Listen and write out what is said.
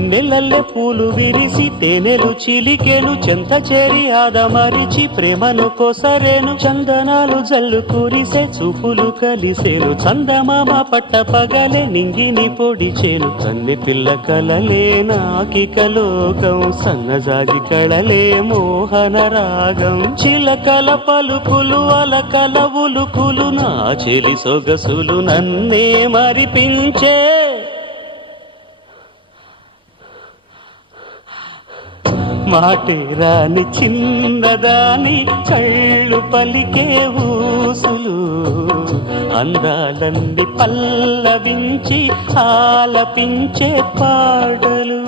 వెన్నెలల్లె పూలు విరిసి తేనెలు చిలికేను చెంత చేరి ఆదమరిచి ప్రేమను కొసరేను చందనాలు జల్లు కురిసే చూపులు కలిసేను చందమామ పట్ట పగలే నింగిని పొడిచేను కన్నె పిల్ల కలలే నాకిక లోకం సన్నజాజి కళలే మోహన రాగం చిలకల పలుకులు అలకల ఉలుకులు నా చెలి సొగసులు నన్నే మరిపించే మాటే రాని చిన్నదాని కళ్ళు పలికే ఊసులు అందాలన్నీ పల్లవించి ఆలపించే పాటలు